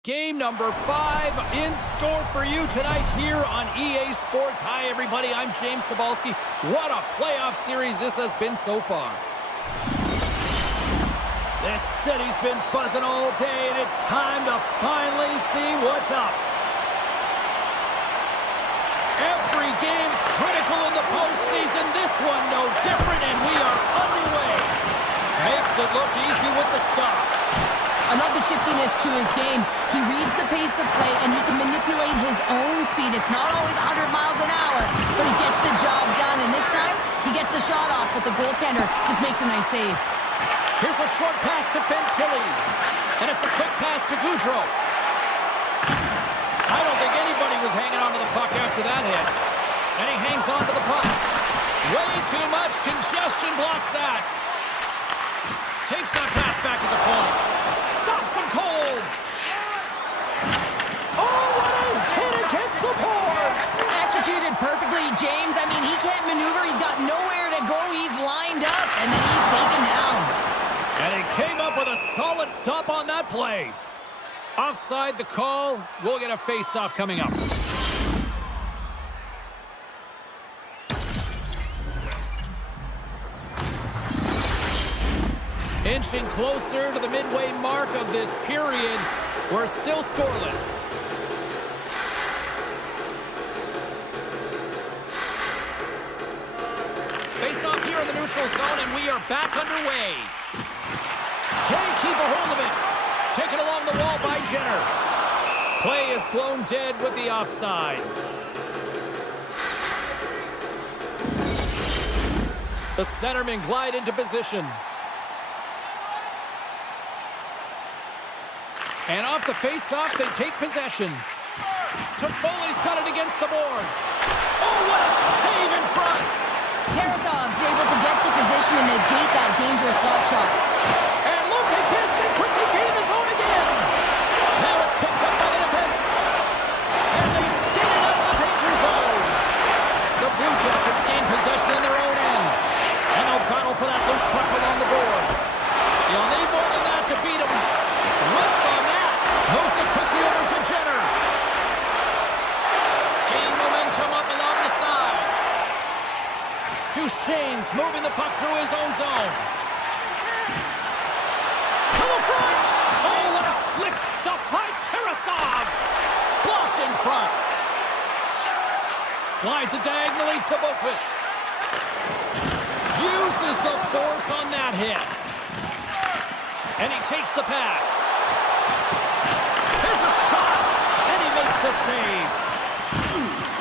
Game number 5 in store for you tonight here on EA Sports. Hi, everybody. I'm James Cebulski. What a playoff series this has been so far. This city's been buzzing all day, and it's time to finally see what's up. Every game critical in the postseason. This one no different, and we are underway. Makes it look easy with the stop. I love the shiftiness to his game. He reads the pace of play, and he can manipulate his own speed. It's not always 100 miles an hour, but he gets the job done. And this time, he gets the shot off, but the goaltender just makes a nice save. Here's a short pass to Fantilli, and it's a quick pass to Gaudreau. I don't think anybody was hanging on to the puck after that hit. And he hangs on to the puck. Way too much congestion blocks that. Takes that pass back to the point. Stops him cold. Oh, what a hit against the boards. Executed perfectly, James. I mean, he can't maneuver. He's got nowhere to go. He's lined up, and then he's taken down. And he came up with a solid stop on that play. Offside the call. We'll get a face-off coming up. Inching closer to the midway mark of this period. We're still scoreless. Face off here in the neutral zone, and we are back underway. Can't keep a hold of it. Taken along the wall by Jenner. Play is blown dead with the offside. The centermen glide into position. And off the face-off, they take possession. Toffoli's got it against the boards. Oh, what a save in front! Tarasov's able to get to position and negate that dangerous slot shot. And look at this, they quickly gain the zone again. Now it's picked up by the defense. And they skate it out of the danger zone. The Blue Jackets gain possession in their own end. And they'll battle for that loose puck along the boards. You'll need more than that to beat them. Whiffs on that. Moves it quickly over to Jenner. Gain momentum up along the side. Duchesne's moving the puck through his own zone. To the front. Oh, what a slick stop by Tarasov. Blocked in front. Slides it diagonally to Boquist. Uses the force on that hit. And he takes the pass. There's a shot. And he makes the save.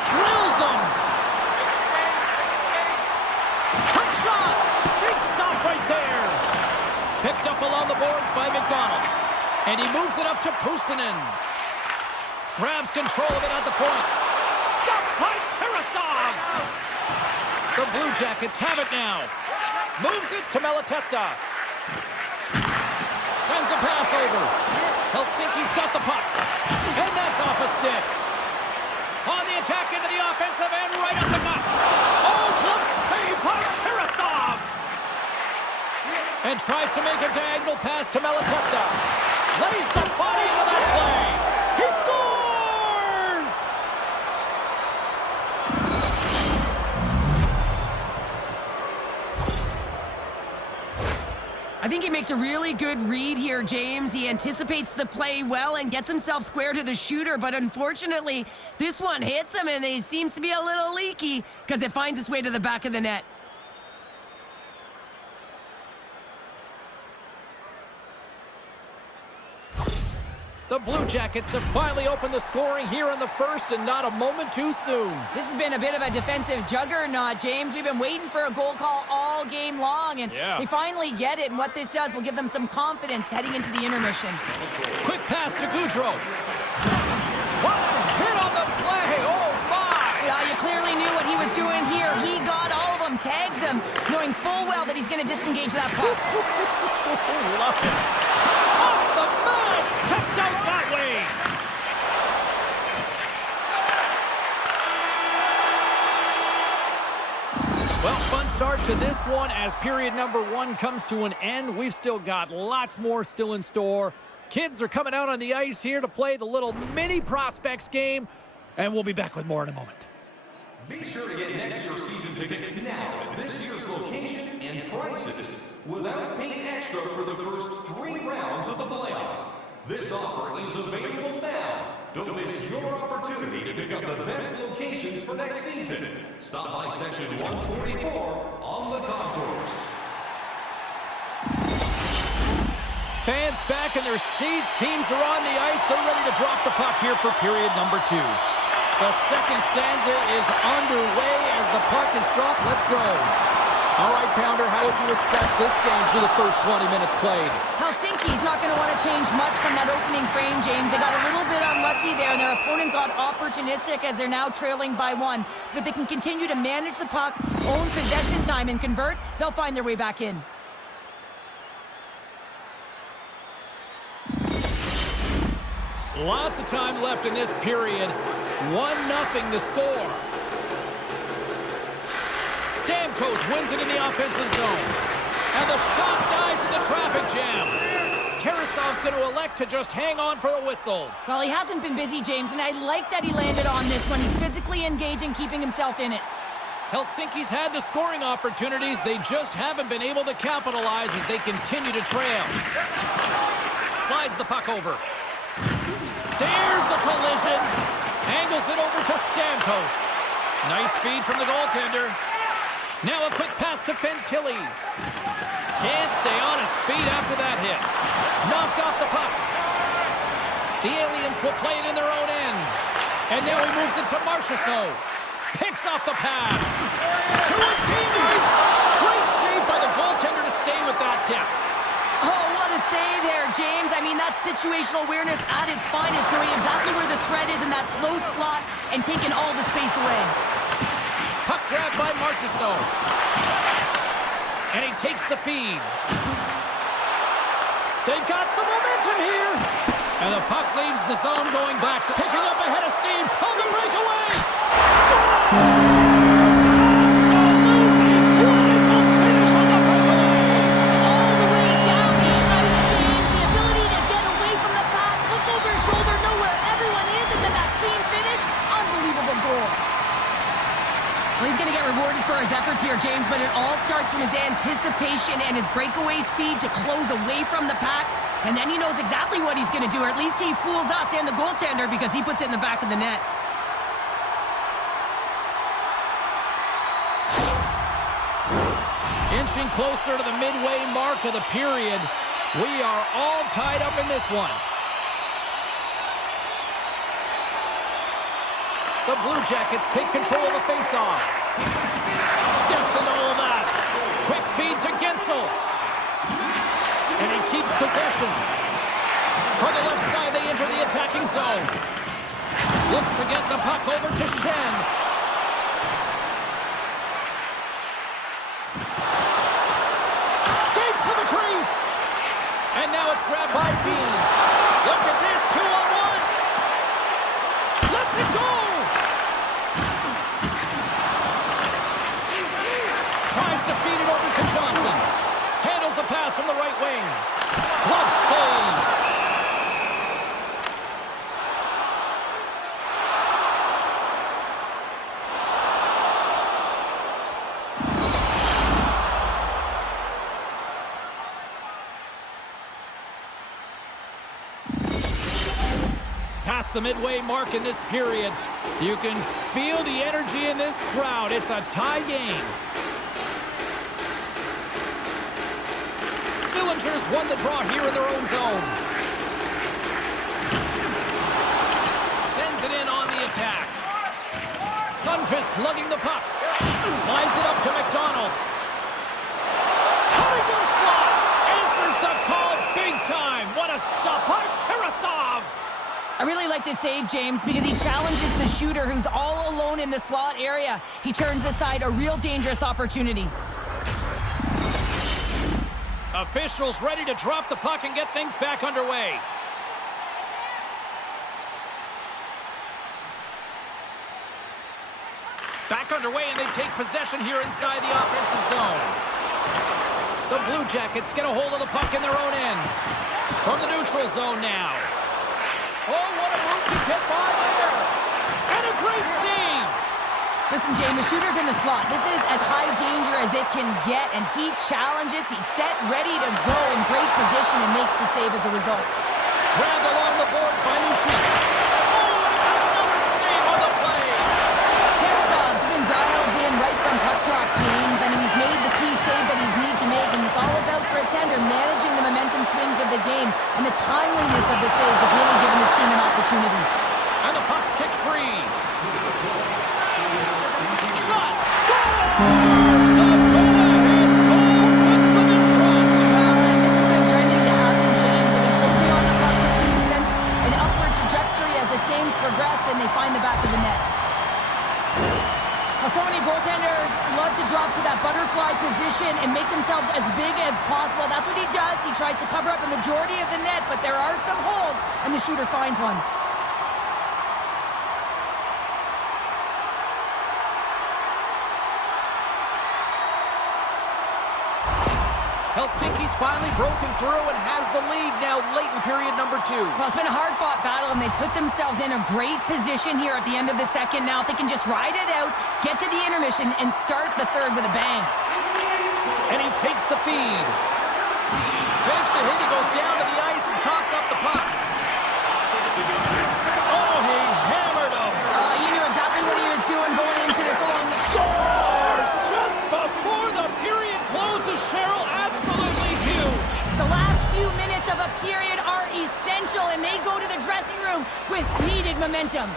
Drills him. Quick shot. Big stop right there. Picked up along the boards by McDonald. And he moves it up to Puustinen. Grabs control of it at the point. Stopped by Tarasov. The Blue Jackets have it now. Moves it to Malatesta. Sends a pass over. Helsinki's got the puck. And that's off a stick. On the attack into the offensive end, right up the gut. Oh, glove save by Tarasov. And tries to make a diagonal pass to Malatesta. Lays the body into that play. He scores! I think he makes a really good read here, James. He anticipates the play well and gets himself square to the shooter, but unfortunately, this one hits him and he seems to be a little leaky because it finds its way to the back of the net. The Blue Jackets have finally opened the scoring here in the first, and not a moment too soon. This has been a bit of a defensive juggernaut, James. We've been waiting for a goal call all game long, and they finally get it, and what this does will give them some confidence heading into the intermission. Quick pass to Gaudreau. What a hit on the play! Oh, my! Yeah, you clearly knew what he was doing here. He got all of them, tags them, knowing full well that he's going to disengage that puck. Love it. Off the mask! Kept out that way! Well, fun start to this one as period number 1 comes to an end. We've still got lots more still in store. Kids are coming out on the ice here to play the little mini prospects game, and we'll be back with more in a moment. Be sure to get next year's season tickets now at this year's locations and prices without paying extra for the first 3 rounds of the playoffs. This offer is available now. Don't miss your opportunity to pick up the best locations for next season. Stop by section 144 on the concourse. Fans back in their seats. Teams are on the ice. They're ready to drop the puck here for period number 2. The second stanza is underway as the puck is dropped. Let's go. All right, Pounder, how would you assess this game through the first 20 minutes played? Helsinki's not going to want to change much from that opening frame, James. They got a little bit unlucky there, and their opponent got opportunistic as they're now trailing by 1. But if they can continue to manage the puck, own possession time, and convert, they'll find their way back in. Lots of time left in this period. 1-0 the score. Stamkos wins it in the offensive zone. And the shot dies in the traffic jam. Tarasov's going to elect to just hang on for the whistle. Well, he hasn't been busy, James, and I like that he landed on this one. He's physically engaging, keeping himself in it. Helsinki's had the scoring opportunities. They just haven't been able to capitalize as they continue to trail. Slides the puck over. There's the collision. Angles it over to Stamkos. Nice feed from the goaltender. Now a quick pass to Fantilli. Can't stay on his feet after that hit. Knocked off the puck. The Aliens will play it in their own end. And now he moves it to Marchessault. Picks off the pass. To his teammate. Great save by the goaltender to stay with that tip. Oh, what a save there, James. I mean, that's situational awareness at its finest, knowing exactly where the threat is in that slow slot and taking all the space away. Puck grab by Marchessault. And he takes the feed. They've got some momentum here. And the puck leaves the zone going back to picking up ahead of steam on the breakaway. Score! For his efforts here, James, but it all starts from his anticipation and his breakaway speed to close away from the pack, and then he knows exactly what he's going to do, or at least he fools us and the goaltender because he puts it in the back of the net. Inching closer to the midway mark of the period. We are all tied up in this one. The Blue Jackets take control of the faceoff. Steps into all of that. Quick feed to Gensel. And he keeps possession. From the left side, they enter the attacking zone. Looks to get the puck over to Shen. Skates to the crease. And now it's grabbed by Bean. Look at this, 2-on-1. Let's it go. Tries to feed it over to Johnson. Handles the pass from the right wing. Glove save. Past the midway mark in this period. You can feel the energy in this crowd. It's a tie game. Rangers won the draw here in their own zone. Sends it in on the attack. Sundqvist lugging the puck. Slides it up to McDonald. Coming to the slot. Answers the call big time. What a stop by Tarasov. I really like this save, James, because he challenges the shooter who's all alone in the slot area. He turns aside a real dangerous opportunity. Officials ready to drop the puck and get things back underway. Back underway, and they take possession here inside the offensive zone. The The Blue Jackets get a hold of the puck in their own end. From the neutral zone now. Oh, what a move to get by there. And a great save. Listen, Jane, the shooter's in the slot. This is as high danger as it can get, and he challenges. He's set, ready to go in great position, and makes the save as a result. Grabbed along the board by Lucic. Oh, and it's another save on the play. Tarasov's been dialed in right from puck drop, James. I mean, he's made the key save that he's need to make, and it's all about for a tender managing the momentum swings of the game, and the timeliness of the saves have really given his team an opportunity. And the puck's kicked free. Shot! Scores! The go-ahead goal puts them in front. Well, and this has been trending to happen, James. They've been closing on the puck quickly since an upward trajectory as this game's progressed, and they find the back of the net. Well, so many goaltenders love to drop to that butterfly position and make themselves as big as possible. That's what he does. He tries to cover up the majority of the net, but there are some holes, and the shooter finds one. Helsinki's finally broken through and has the lead now late in period number 2. Well, it's been a hard-fought battle, and they put themselves in a great position here at the end of the second. Now, if they can just ride it out, get to the intermission, and start the third with a bang. And he takes the feed. Takes a hit, he goes down to the ice and tosses up the puck. Oh, he hammered him. You knew exactly what he was doing going into this one. Scores just before the period closes, Cheryl. Absolutely huge. The last few minutes of a period are essential, and they go to the dressing room with needed momentum.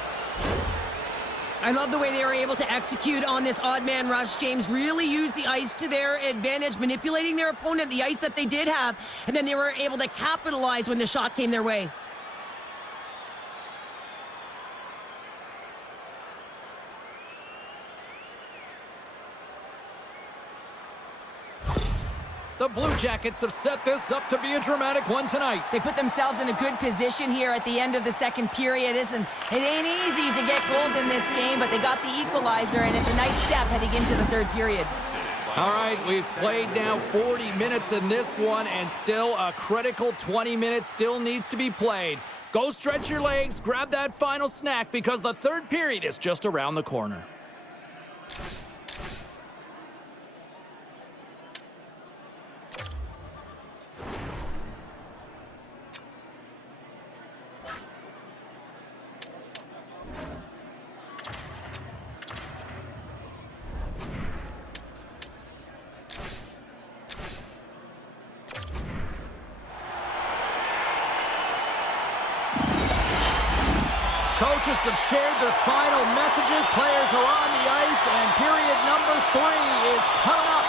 I love the way they were able to execute on this odd man rush, James. Really used the ice to their advantage, manipulating their opponent, the ice that they did have, and then they were able to capitalize when the shot came their way. The Blue Jackets have set this up to be a dramatic one tonight. They put themselves in a good position here at the end of the second period. It ain't easy to get goals in this game, but they got the equalizer, and it's a nice step heading into the third period. All right, we've played now 40 minutes in this one, and still a critical 20 minutes still needs to be played. Go stretch your legs, grab that final snack, because the third period is just around the corner. Coaches have shared their final messages. Players are on the ice, and period number 3 is coming up.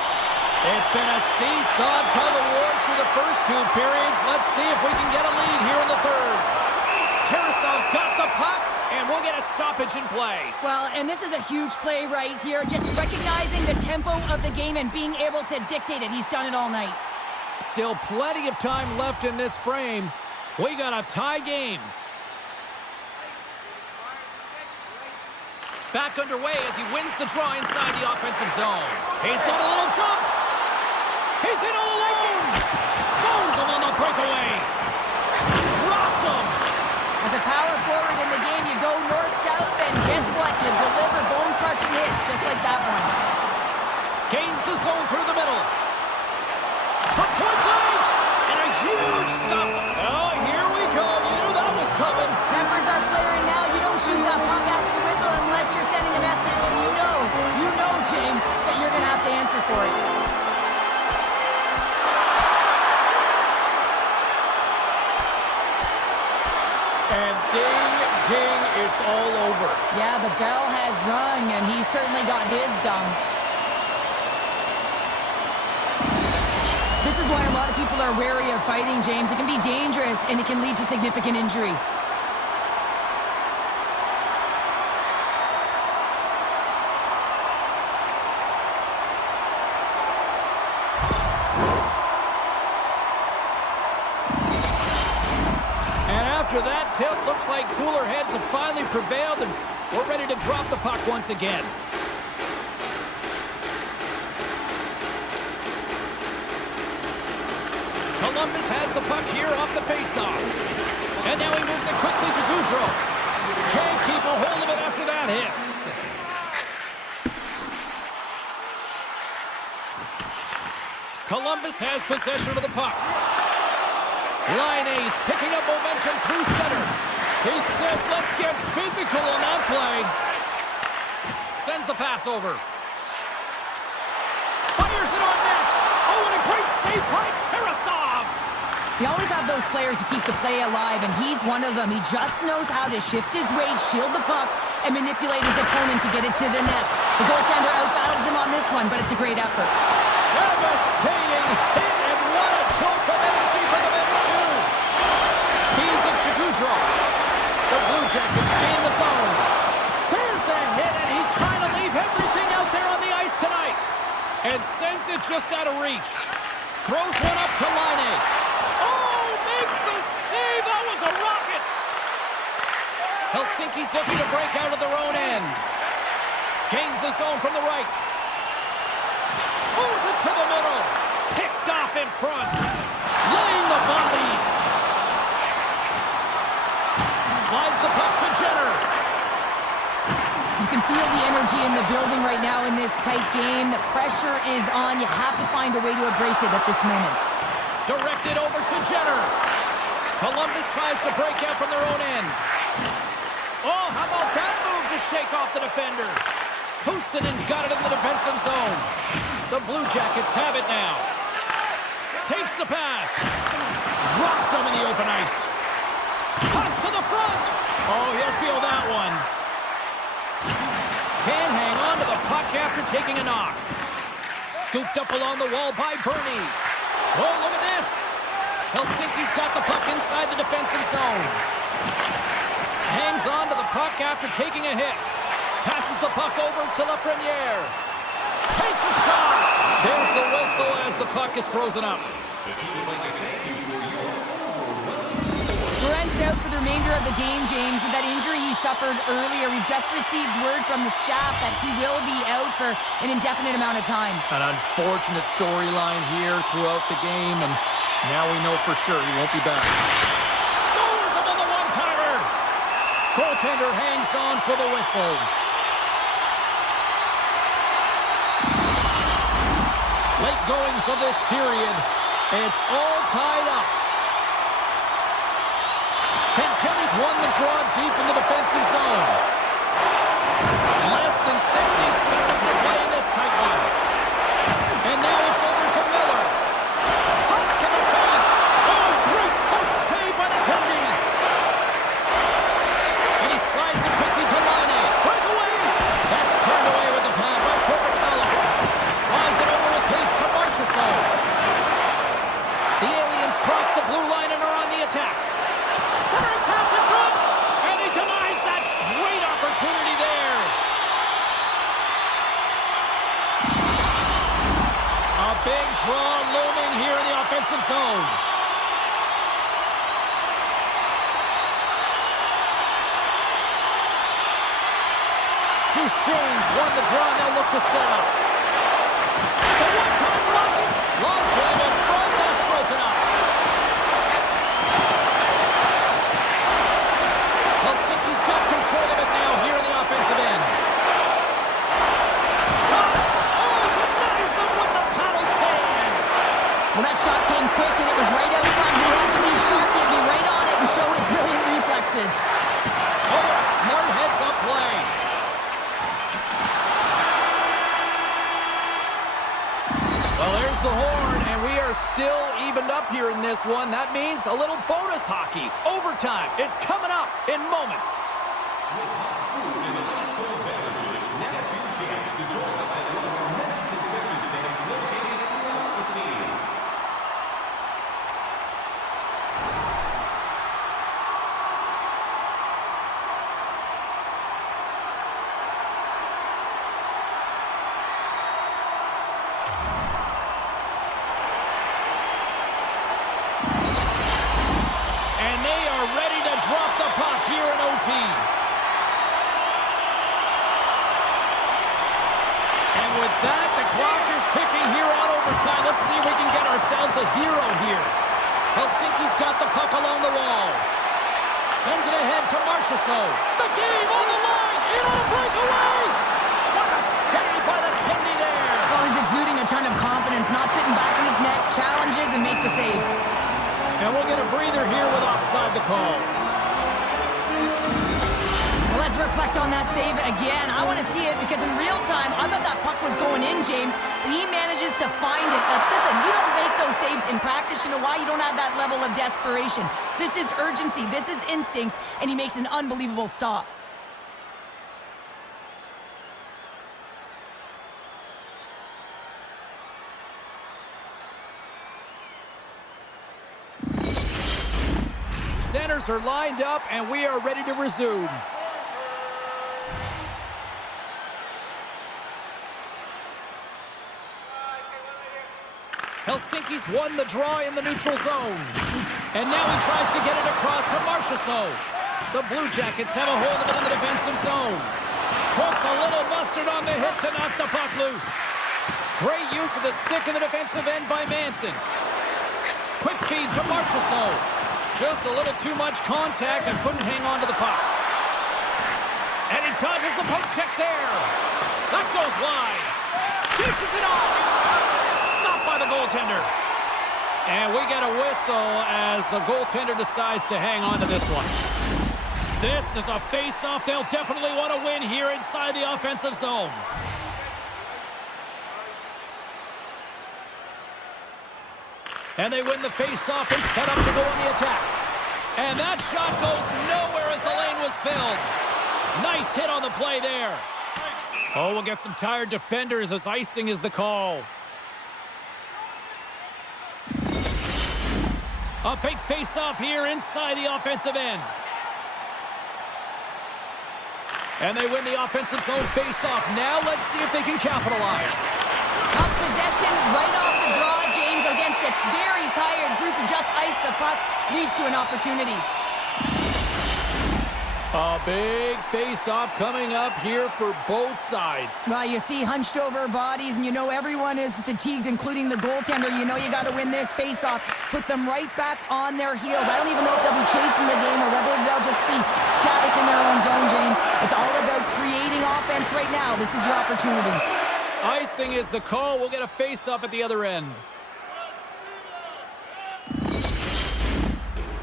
It's been a seesaw tug of war through the first 2 periods. Let's see if we can get a lead here in the third. Tarasov's got the puck, and we'll get a stoppage in play. Well, and this is a huge play right here, just recognizing the tempo of the game and being able to dictate it. He's done it all night. Still plenty of time left in this frame. We got a tie game. Back underway as he wins the draw inside the offensive zone. He's got a little jump. He's in all alone. Stones him on the breakaway. Rocked him. As a power forward in the game, you go north-south, and guess what? You deliver bone-crushing hits just like that one. Gains the zone through the middle. From point blank. And a huge stop. Oh, here we go. You knew that was coming. Tempers are flaring now. You don't shoot that puck after the whistle unless you're sending a message, and you know, James, that you're going to have to answer for it. And ding, ding, it's all over. Yeah, the bell has rung, and he certainly got his done. This is why a lot of people are wary of fighting, James. It can be dangerous, and it can lead to significant injury. After that tilt, looks like cooler heads have finally prevailed, and we're ready to drop the puck once again. Columbus has the puck here off the faceoff. And now he moves it quickly to Gaudreau. Can't keep a hold of it after that hit. Columbus has possession of the puck. Line A's picking up momentum through center. He says, let's get physical on that play. Sends the pass over. Fires it on net. Oh, and a great save by Tarasov. You always have those players who keep the play alive, and he's one of them. He just knows how to shift his weight, shield the puck, and manipulate his opponent to get it to the net. The goaltender outbattles him on this one, but it's a great effort. Devastating hit, and what a jolt of energy for the bench, too. Feeds it to Gaudreau. The Blue Jackets gain the zone. There's a hit, and he's trying to leave everything out there on the ice tonight. And sends it just out of reach. Throws one up to Line. Oh, makes the save. That was a rocket. Helsinki's looking to break out of their own end. Gains the zone from the right. Moves it to the middle. Picked off in front. Laying the body. Slides the puck to Jenner. You can feel the energy in the building right now in this tight game. The pressure is on. You have to find a way to embrace it at this moment. Directed over to Jenner. Columbus tries to break out from their own end. Oh, how about that move to shake off the defender? Houston's got it in the defensive zone. The Blue Jackets have it now. Takes the pass. Dropped him in the open ice. Pass to the front. Oh, he'll feel that one. Can't hang on to the puck after taking a knock. Scooped up along the wall by Bernie. Oh, look at this. Helsinki's got the puck inside the defensive zone. Hangs on to the puck after taking a hit. Passes the puck over to Lafreniere. Takes a shot. There's the whistle as the puck is frozen up. Durant's out for the remainder of the game, James. With that injury he suffered earlier, we've just received word from the staff that he will be out for an indefinite amount of time. An unfortunate storyline here throughout the game, and now we know for sure he won't be back. Stores him on the one-timer. Goaltender hangs on for the whistle. Late goings of this period. It's all tied up. Kelly's won the draw deep in the defensive zone. Less than 60 seconds to play in this tight one. And now it's over to Miller. Cuts to the paint. Oh, great hook save by the Tendy. And he slides it quickly to Line. Breakaway. That's turned away with the pad by Corpusalo. Slides it over with pace to Marchessault. The Aliens cross the blue line and are on the attack. Centering pass in front, and he denies that great opportunity there. A big draw looming here in the offensive zone. Duchesne's won the draw, and they'll look to set up. The one-time rocket, long jam in front, that's broken up. Helsinki's got control of it now here in the offensive end. Shot! Oh, denies him with the paddle save! Well, that shot came quick, and it was right out front. He had to be sharp. He'd be right on it and show his brilliant reflexes. Oh, a smart heads-up play. Well, there's the horn, and we are still evened up here in this one. That means a little bonus hockey. Overtime is coming up in moments. With hot food and ice cold beverages, now's your chance to join us at one of our many concession stands located throughout the stadium. Drop the puck here in OT. And with that, the clock is ticking here on overtime. Let's see if we can get ourselves a hero here. Helsinki's got the puck along the wall. Sends it ahead to Marchessault. The game on the line. In on a breakaway. What a save by the Kennedy there. Well, he's exuding a ton of confidence, not sitting back in his net, challenges and make the save. And we'll get a breather here with offside the call. Well, let's reflect on that save again. I want to see it because in real time, I thought that puck was going in, James, but he manages to find it. Now, listen, you don't make those saves in practice. You know why? You don't have that level of desperation. This is urgency. This is instincts, and he makes an unbelievable stop. Centers are lined up, and we are ready to resume. Helsinki's won the draw in the neutral zone. And now he tries to get it across to Marchessault. The Blue Jackets have a hold of it in the defensive zone. Puts a little mustard on the hit to knock the puck loose. Great use of the stick in the defensive end by Manson. Quick feed to Marchessault. Just a little too much contact and couldn't hang on to the puck. And he dodges the poke check there. That goes wide. Dishes it off. Stopped by the goaltender. And we get a whistle as the goaltender decides to hang on to this one. This is a face-off they'll definitely want to win here inside the offensive zone. And they win the face-off and set up to go on the attack. And that shot goes nowhere as the lane was filled. Nice hit on the play there. Oh, we'll get some tired defenders as icing is the call. A big face-off here inside the offensive end. And they win the offensive zone face-off. Now let's see if they can capitalize. Up possession right off the draw, James, against a very tired group who just iced the puck, leads to an opportunity. A big face-off coming up here for both sides. Well, you see hunched over bodies, and you know everyone is fatigued, including the goaltender. You know you got to win this face-off. Put them right back on their heels. I don't even know if they'll be chasing the game or whether they'll just be static in their own zone, James. It's all about creating offense right now. This is your opportunity. Icing is the call. We'll get a face-off at the other end.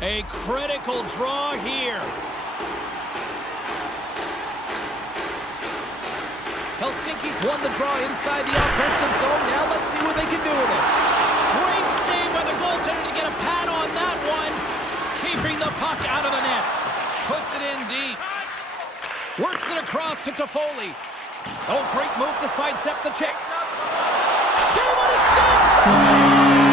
A critical draw here. Helsinki's won the draw inside the offensive zone. Now let's see what they can do with it. Great save by the goaltender to get a pad on that one. Keeping the puck out of the net. Puts it in deep. Works it across to Toffoli. Oh, great move to sidestep the check. Game on his stick!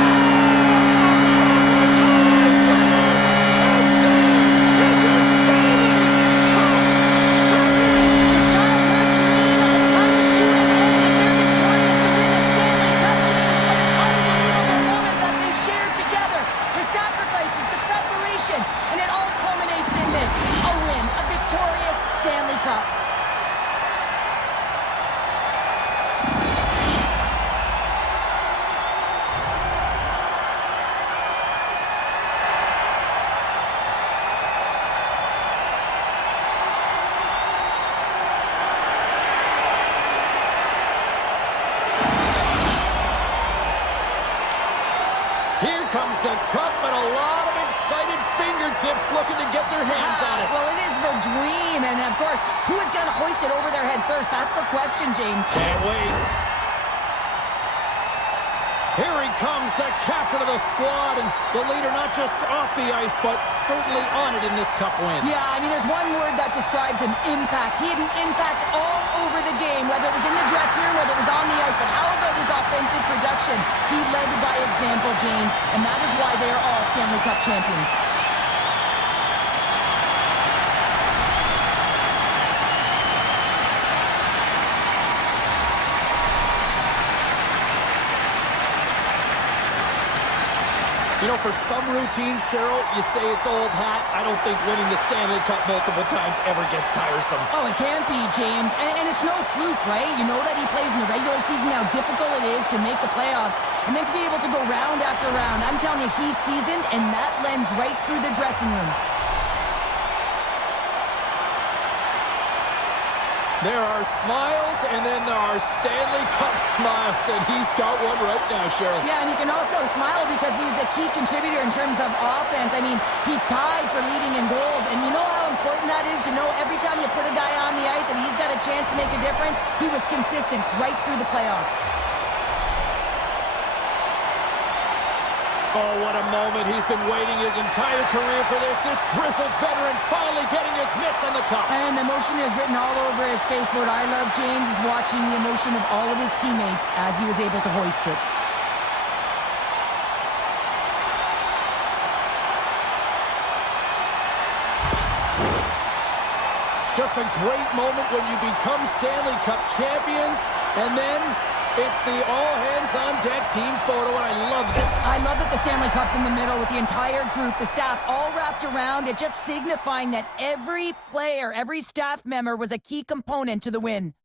And it all culminates in this, a win, a victorious Stanley Cup. Here comes the cup, and a lot of excited fingertips looking to get their hands on it. Well, it is the dream, and of course, who is going to hoist it over their head first? That's the question, James. Can't wait. Here he comes, the captain of the squad, and the leader not just off the ice, but certainly on it in this cup win. Yeah, I mean, there's one word that describes him, impact. He had an impact all over the game, whether it was in the dressing room, whether it was on the ice, but how about his offensive production? He led by example, James, and that is why they are all Stanley Cup champions. You know, for some routines, Cheryl, you say it's old hat. I don't think winning the Stanley Cup multiple times ever gets tiresome. Oh, it can't be, James. And it's no fluke, right? You know that he plays in the regular season, how difficult it is to make the playoffs. And then to be able to go round after round, I'm telling you, he's seasoned, and that lends right through the dressing room. There are smiles, and then there are Stanley Cup smiles, and he's got one right now, Cheryl. Yeah, and he can also smile because he was a key contributor in terms of offense. I mean, he tied for leading in goals, and you know how important that is to know every time you put a guy on the ice and he's got a chance to make a difference? He was consistent right through the playoffs. Oh, what a moment. He's been waiting his entire career for this. This grizzled veteran finally getting his mitts on the cup. And the emotion is written all over his face. What I love, James, is watching the emotion of all of his teammates as he was able to hoist it. Just a great moment when you become Stanley Cup champions, and then it's the all-hands-on-deck team photo, and I love this. I love that the Stanley Cup's in the middle with the entire group, the staff all wrapped around it, just signifying that every player, every staff member was a key component to the win.